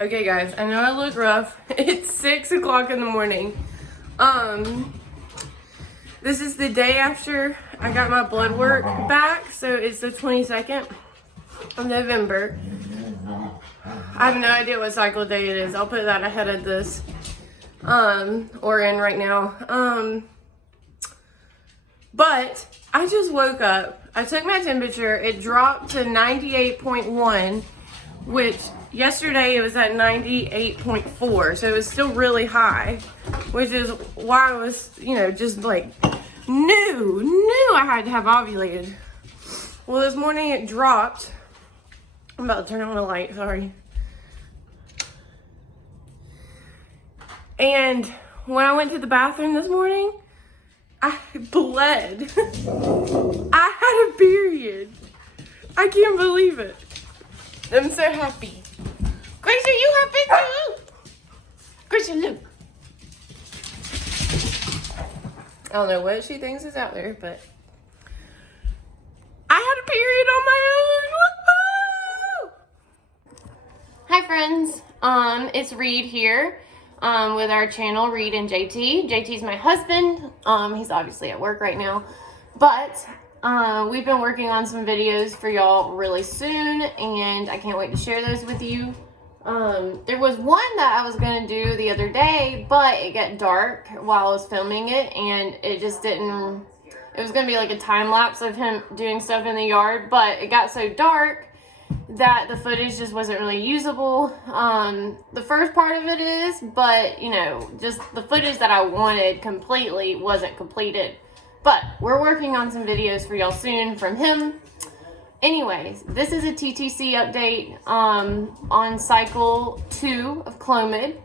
Okay guys, I know I look rough. It's 6 o'clock in the morning. This is the day after I got my blood work back, so it's the 22nd of November. I have no idea what cycle day it is. I'll put that ahead of this, or in right now. But I just woke up. I took my temperature. It dropped to 98.1, which yesterday it was at 98.4, so it was still really high, which is why I was, just like knew I had to have ovulated. Well, this morning it dropped. I'm about to turn on the light, sorry. And when I went to the bathroom this morning, I bled. I had a period. I can't believe it. I'm so happy. Grace, are you happy too? Grace, look. I don't know what she thinks is out there, but I had a period on my own. Woo-hoo! Hi friends. It's Reed here. With our channel, Reed and JT. JT's my husband. He's obviously at work right now, but we've been working on some videos for y'all really soon, and I can't wait to share those with you. There was one that I was gonna do the other day, but it got dark while I was filming it, and it just didn't. It was gonna be like a time lapse of him doing stuff in the yard, but it got so dark that the footage just wasn't really usable. The first part of it is, but just the footage that I wanted completely wasn't completed. But we're working on some videos for y'all soon from him. Anyways, this is a TTC update on cycle 2 of Clomid,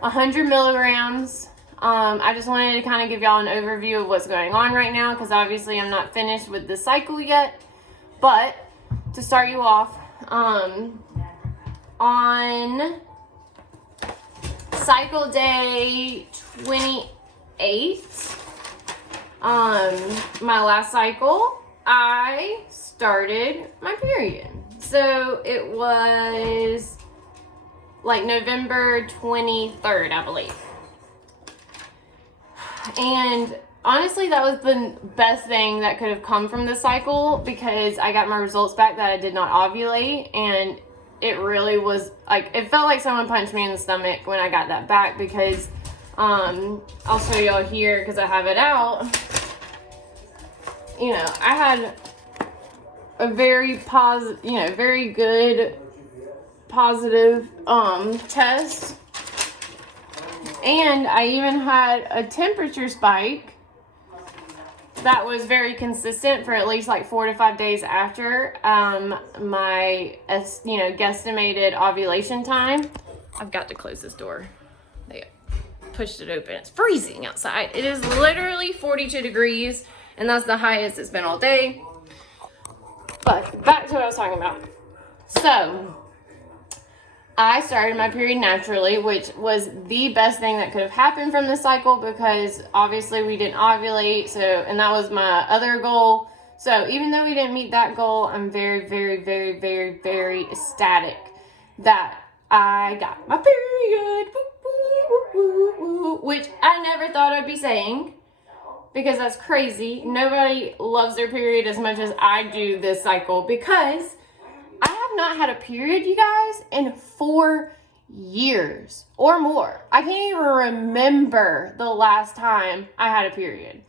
100 milligrams. I just wanted to kind of give y'all an overview of what's going on right now, because obviously I'm not finished with the cycle yet. But to start you off, on cycle day 28, my last cycle, I started my period. So it was like November 23rd, I believe. And honestly, that was the best thing that could have come from this cycle, because I got my results back that I did not ovulate, and it really was like, it felt like someone punched me in the stomach when I got that back, because I'll show y'all here because I have it out. I had a very positive, very good positive test, and I even had a temperature spike that was very consistent for at least like 4 to 5 days after my guesstimated ovulation time. I've got to close this door. They pushed it open. It's freezing outside. It is literally 42 degrees, and that's the highest it's been all day. But back to what I was talking about. So I started my period naturally, which was the best thing that could have happened from this cycle, because obviously we didn't ovulate, and that was my other goal. So even though we didn't meet that goal, I'm very, very, very, very, very ecstatic that I got my period, which I never thought I'd be saying, because that's crazy. Nobody loves their period as much as I do this cycle, because I have not had a period, you guys, in 4 years or more. I can't even remember the last time I had a period,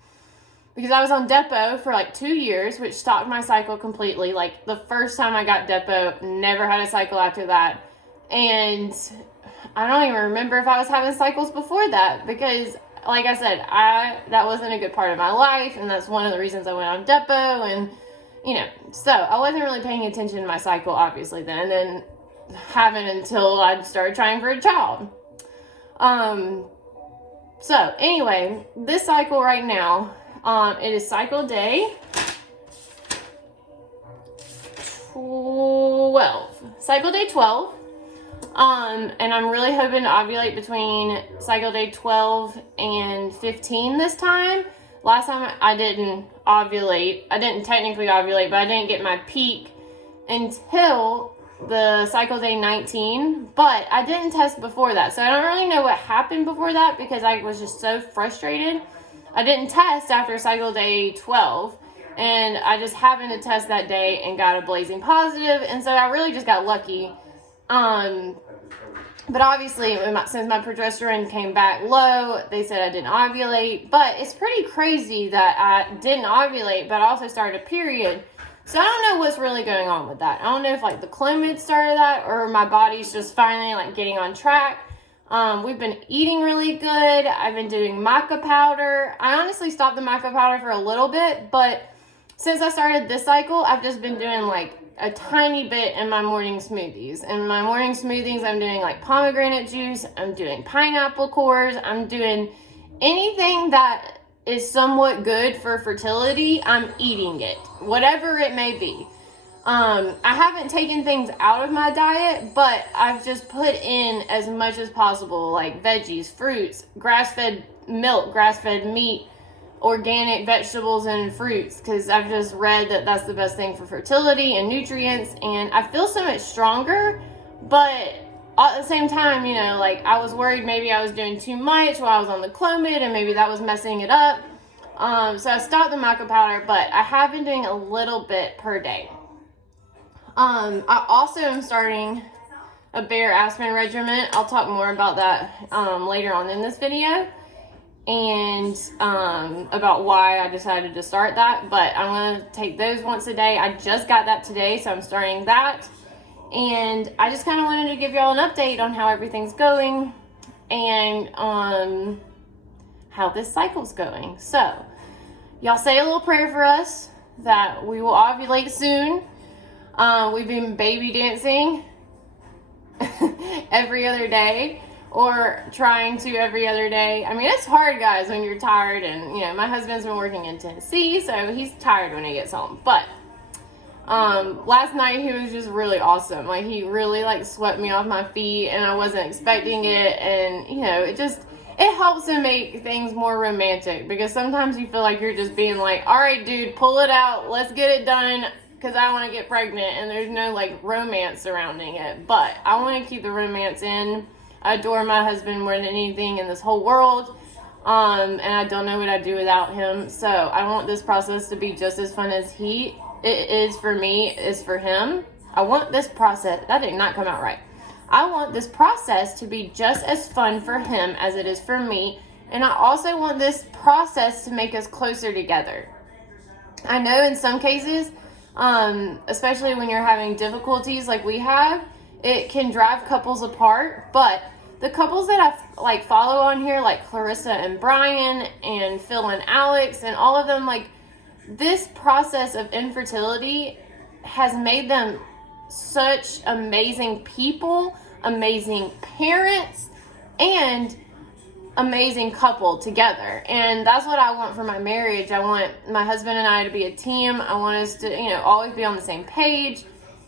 because I was on Depo for like 2 years, which stopped my cycle completely. Like the first time I got Depo, never had a cycle after that. And I don't even remember if I was having cycles before that, because like I said, that wasn't a good part of my life, and that's one of the reasons I went on Depo. And so I wasn't really paying attention to my cycle, obviously, then, and then haven't until I started trying for a child. So anyway, this cycle right now, it is cycle day 12. Cycle day 12. And I'm really hoping to ovulate between cycle day 12 and 15 this time. Last time I didn't ovulate. I didn't technically ovulate, but I didn't get my peak until the cycle day 19, but I didn't test before that. So I don't really know what happened before that because I was just so frustrated. I didn't test after cycle day 12, and I just happened to test that day and got a blazing positive, and so I really just got lucky. But obviously, since my progesterone came back low, they said I didn't ovulate. But it's pretty crazy that I didn't ovulate, but I also started a period. So I don't know what's really going on with that. I don't know if like the Clomid started that or my body's just finally like getting on track. We've been eating really good. I've been doing maca powder. I honestly stopped the maca powder for a little bit, but since I started this cycle, I've just been doing like a tiny bit in my morning smoothies. In my morning smoothies, I'm doing like pomegranate juice, I'm doing pineapple cores, I'm doing anything that is somewhat good for fertility, I'm eating it, whatever it may be. I haven't taken things out of my diet, but I've just put in as much as possible, like veggies, fruits, grass-fed milk, grass-fed meat, organic vegetables and fruits, because I've just read that that's the best thing for fertility and nutrients, and I feel so much stronger. But at the same time, you know, like I was worried maybe I was doing too much while I was on the Clomid and maybe that was messing it up. So I stopped the maca powder, but I have been doing a little bit per day. I also am starting a bare aspirin regimen. I'll talk more about that later on in this video, and about why I decided to start that. But I'm going to take those once a day. I just got that today, so I'm starting that. And I just kind of wanted to give y'all an update on how everything's going and how this cycle's going. So y'all say a little prayer for us that we will ovulate soon. We've been baby dancing every other day, or trying to every other day. I mean, it's hard, guys, when you're tired, and you know, my husband's been working in Tennessee, so he's tired when he gets home. But last night he was just really awesome. Like, he really like swept me off my feet, and I wasn't expecting it. And you know, it helps to make things more romantic, because sometimes you feel like you're just being like, all right, dude, pull it out, let's get it done, because I want to get pregnant, and there's no like romance surrounding it. But I want to keep the romance in. I adore my husband more than anything in this whole world, and I don't know what I'd do without him. So I want this process to be just as fun as it is for me, is for him. I want this process, that did not come out right. I want this process to be just as fun for him as it is for me, and I also want this process to make us closer together. I know in some cases, especially when you're having difficulties like we have, it can drive couples apart. But the couples that I like follow on here, like Clarissa and Brian and Phil and Alex and all of them, like, this process of infertility has made them such amazing people, amazing parents, and amazing couple together. And that's what I want for my marriage. I want my husband and I to be a team. I want us to, you know, always be on the same page.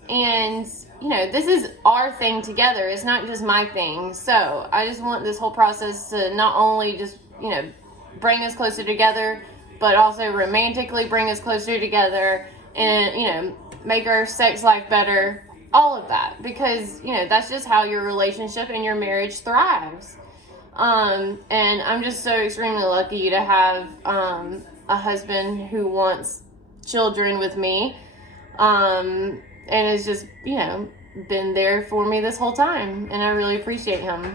And, you know, this is our thing together. It's not just my thing. So I just want this whole process to not only just, you know, bring us closer together, but also romantically bring us closer together and, you know, make our sex life better. All of that. Because, you know, that's just how your relationship and your marriage thrives. And I'm just so extremely lucky to have a husband who wants children with me, and has just, you know, been there for me this whole time, and I really appreciate him.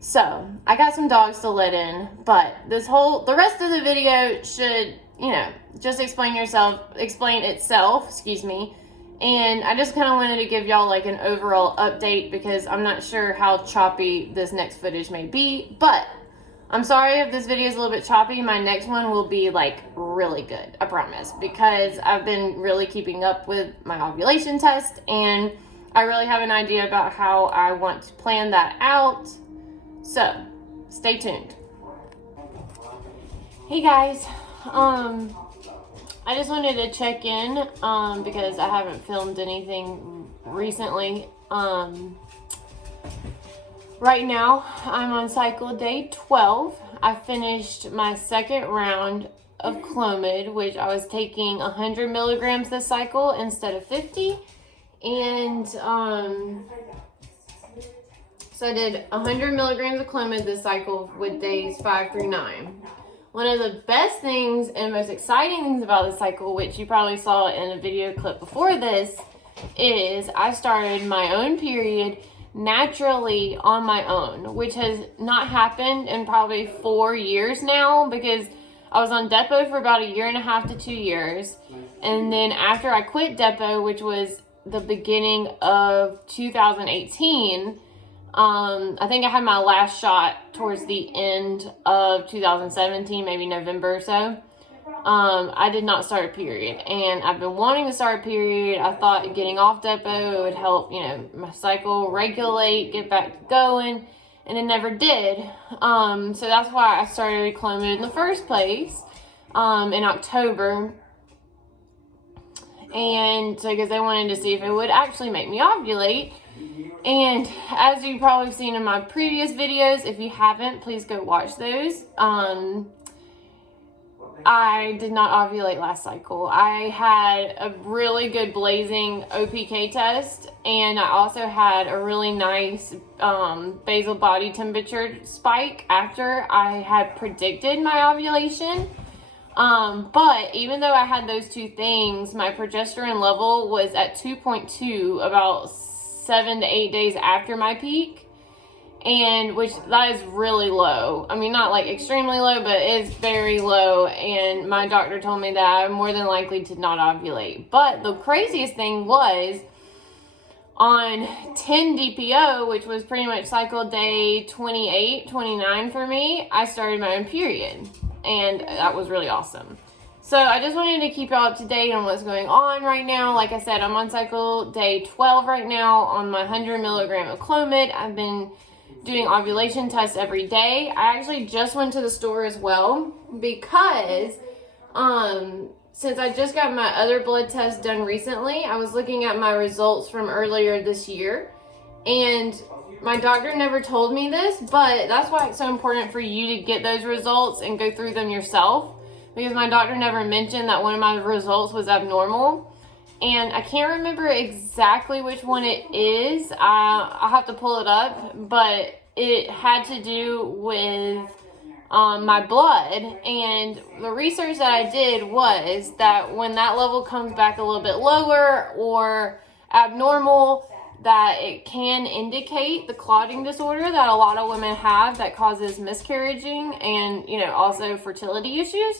So I got some dogs to let in, but the rest of the video should, you know, just explain itself, excuse me. And I just kind of wanted to give y'all like an overall update, because I'm not sure how choppy this next footage may be. But I'm sorry if this video is a little bit choppy. My next one will be like really good, I promise. Because I've been really keeping up with my ovulation test, and I really have an idea about how I want to plan that out. So stay tuned. Hey guys, I just wanted to check in, because I haven't filmed anything recently. Right now, I'm on cycle day 12. I finished my second round of Clomid, which I was taking 100 milligrams this cycle instead of 50. And so I did 100 milligrams of Clomid this cycle with days 5 through 9. One of the best things and most exciting things about this cycle, which you probably saw in a video clip before this, is I started my own period naturally on my own, which has not happened in probably 4 years now, because I was on Depo for about 1.5 to 2 years. And then after I quit Depo, which was the beginning of 2018, I think I had my last shot towards the end of 2017, maybe November or so. I did not start a period, and I've been wanting to start a period. I thought getting off Depo would help, you know, my cycle regulate, get back going, and it never did. So that's why I started Clomid in the first place, in October. And so, because they wanted to see if it would actually make me ovulate. And as you've probably seen in my previous videos, if you haven't, please go watch those. I did not ovulate last cycle. I had a really good blazing OPK test, and I also had a really nice basal body temperature spike after I had predicted my ovulation. But even though I had those two things, my progesterone level was at 2.2 about 7 to 8 days after my peak. And which that is really low. I mean, not like extremely low, but it's very low. And my doctor told me that I'm more than likely to not ovulate. But the craziest thing was on 10 DPO, which was pretty much cycle day 28, 29 for me, I started my own period. And that was really awesome. So I just wanted to keep y'all up to date on what's going on right now. Like I said, I'm on cycle day 12 right now on my 100 milligram of Clomid. I've been doing ovulation tests every day. I actually just went to the store as well because since I just got my other blood test done recently, I was looking at my results from earlier this year, and my doctor never told me this, but that's why it's so important for you to get those results and go through them yourself, because my doctor never mentioned that one of my results was abnormal. And I can't remember exactly which one it is. I'll have to pull it up, but it had to do with my blood. And the research that I did was that when that level comes back a little bit lower or abnormal, that it can indicate the clotting disorder that a lot of women have that causes miscarriaging and, you know, also fertility issues.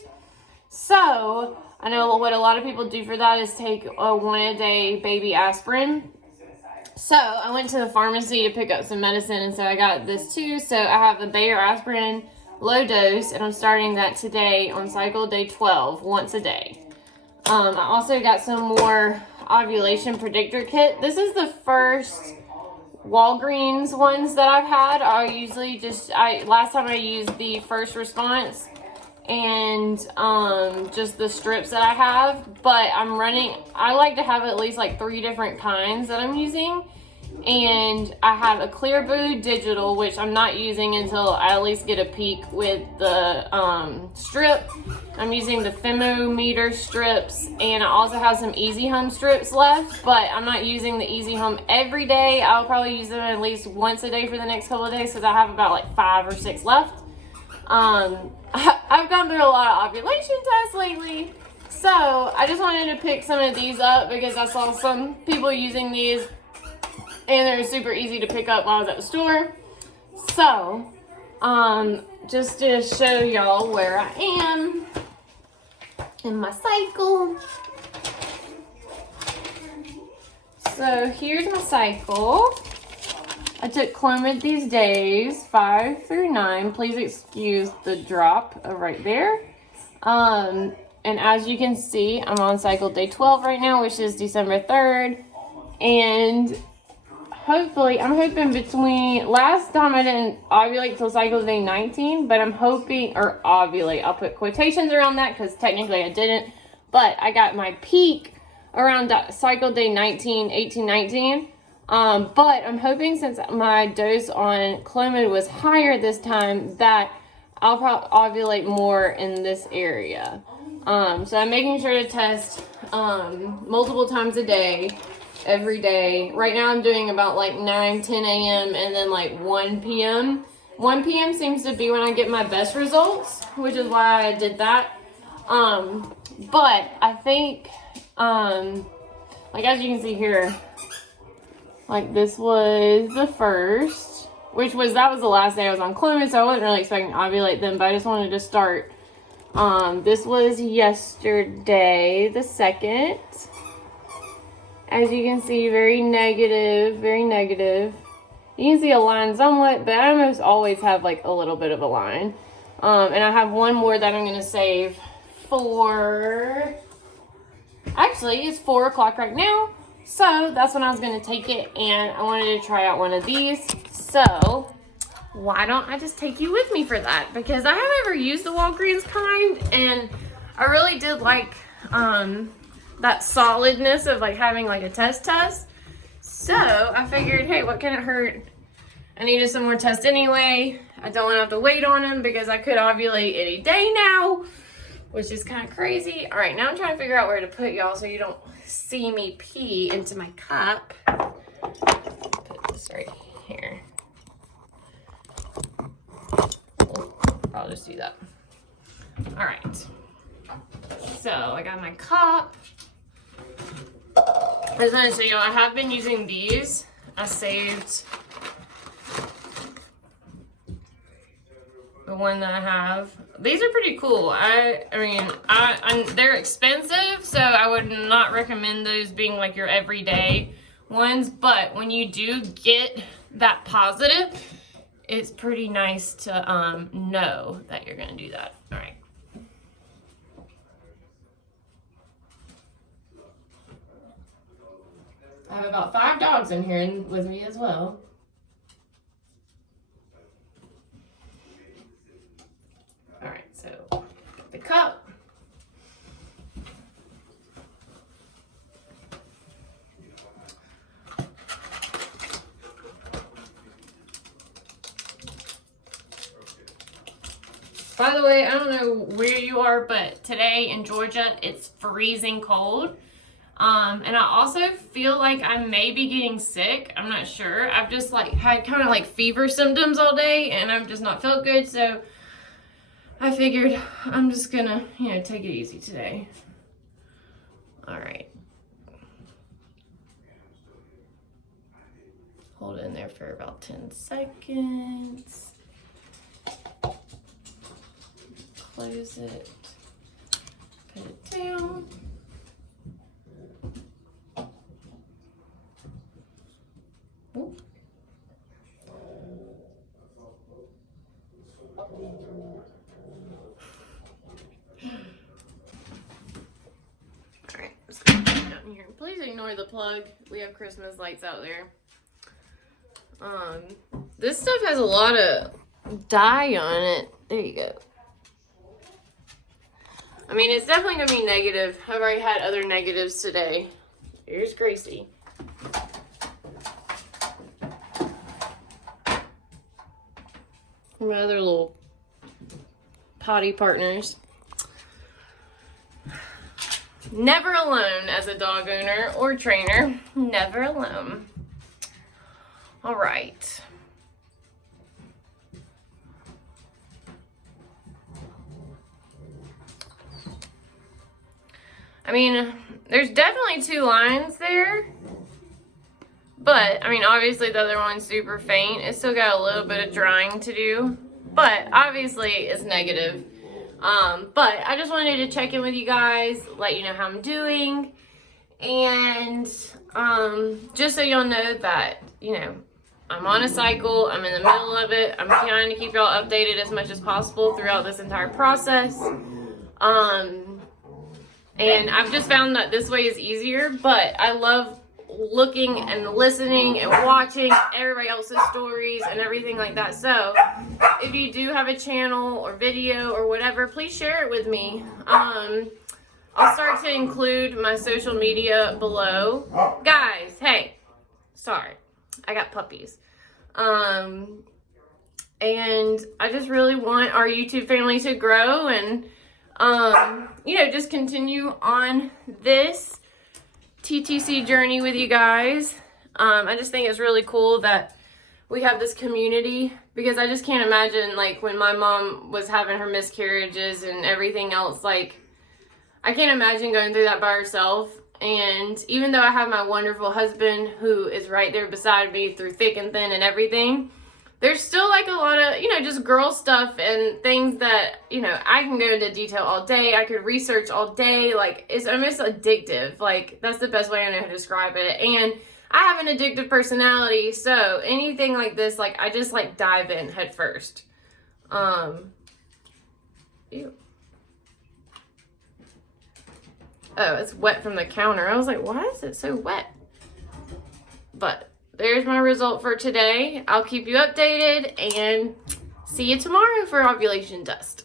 So I know what a lot of people do for that is take a 1-a-day baby aspirin. So I went to the pharmacy to pick up some medicine, and so I got this too. So I have the Bayer aspirin low dose, and I'm starting that today on cycle day 12, once a day. I also got some more ovulation predictor kit. This is the first Walgreens ones that I've had. I usually last time I used the first response and just the strips that I have, but I like to have at least like 3 different kinds that I'm using. And I have a Clearblue digital, which I'm not using until I at least get a peek with the strip. I'm using the Femometer strips, and I also have some Easy Home strips left, but I'm not using the Easy Home every day. I'll probably use them at least once a day for the next couple of days, because I have about like 5 or 6 left. I've gone through a lot of ovulation tests lately, so I just wanted to pick some of these up because I saw some people using these and they're super easy to pick up while I was at the store. So, just to show y'all where I am in my cycle. So here's my cycle. I took Clomid these days, 5 through 9. Please excuse the drop right there. And as you can see, I'm on cycle day 12 right now, which is December 3rd. And hopefully, I'm hoping last time I didn't ovulate till cycle day 19, but I'm hoping, or ovulate, I'll put quotations around that because technically I didn't. But I got my peak around cycle day 18, 19. But I'm hoping, since my dose on Clomid was higher this time, that I'll probably ovulate more in this area. So I'm making sure to test multiple times a day every day. Right now I'm doing about like 9, 10 a.m. and then like 1 p.m. 1 p.m. seems to be when I get my best results, which is why I did that. But I think, like as you can see here, like this was the first, that was the last day I was on Clomid, so I wasn't really expecting to ovulate then, but I just wanted to start. This was yesterday, the 2nd. As you can see, very negative, very negative. You can see a line somewhat, but I almost always have like a little bit of a line. And I have one more that I'm going to save for, actually it's 4 o'clock right now. So that's when I was going to take it, and I wanted to try out one of these. So why don't I just take you with me for that? Because I haven't ever used the Walgreens kind, and I really did like that solidness of like having like a test. So I figured, hey, what can it hurt? I needed some more tests anyway. I don't want to have to wait on them because I could ovulate any day now, which is kind of crazy. All right, now I'm trying to figure out where to put y'all so you don't see me pee into my cup. Put this right here. I'll just do that. All right. So I got my cup. I just want to show you, I have been using these. I saved the one that I have. These are pretty cool. I mean, they're expensive, so I would not recommend those being like your everyday ones. But when you do get that positive, it's pretty nice to know that you're gonna do that. All right. I have about 5 dogs in here with me as well. All right, so the cup. By the way, I don't know where you are, but today in Georgia, it's freezing cold. And I also feel like I may be getting sick. I'm not sure. I've just like had kind of like fever symptoms all day, and I've just not felt good. So I figured I'm just gonna, take it easy today. All right. Hold it in there for about 10 seconds. Close it. Put it down. Ooh. Alright, let's go down here. Please ignore the plug. We have Christmas lights out there. This stuff has a lot of dye on it. There you go. I mean, it's definitely going to be negative. I've already had other negatives today. Here's Gracie. My other little potty partners. Never alone as a dog owner or trainer. Never alone. All right. I mean, there's definitely 2 lines there. But, I mean, obviously the other one's super faint. It's still got a little bit of drying to do. But, obviously, it's negative. But I just wanted to check in with you guys, let you know how I'm doing. And, just so y'all know that, I'm on a cycle. I'm in the middle of it. I'm trying to keep y'all updated as much as possible throughout this entire process. And I've just found that this way is easier, but I love looking and listening and watching everybody else's stories and everything like that. So if you do have a channel or video or whatever, please share it with me. I'll start to include my social media below. Guys, hey, sorry, I got puppies. And I just really want our YouTube family to grow and just continue on this TTC journey with you guys. I just think it's really cool that we have this community, because I just can't imagine, like, when my mom was having her miscarriages and everything else, like, I can't imagine going through that by herself. And even though I have my wonderful husband who is right there beside me through thick and thin and everything, there's still like a lot of, you know, just girl stuff and things that, you know, I can go into detail all day. I could research all day. Like, it's almost addictive. Like, that's the best way I know how to describe it. And I have an addictive personality, so anything like this, like, I just like dive in head first. Ew. Oh, it's wet from the counter. I was like, why is it so wet? But there's my result for today. I'll keep you updated and see you tomorrow for ovulation test.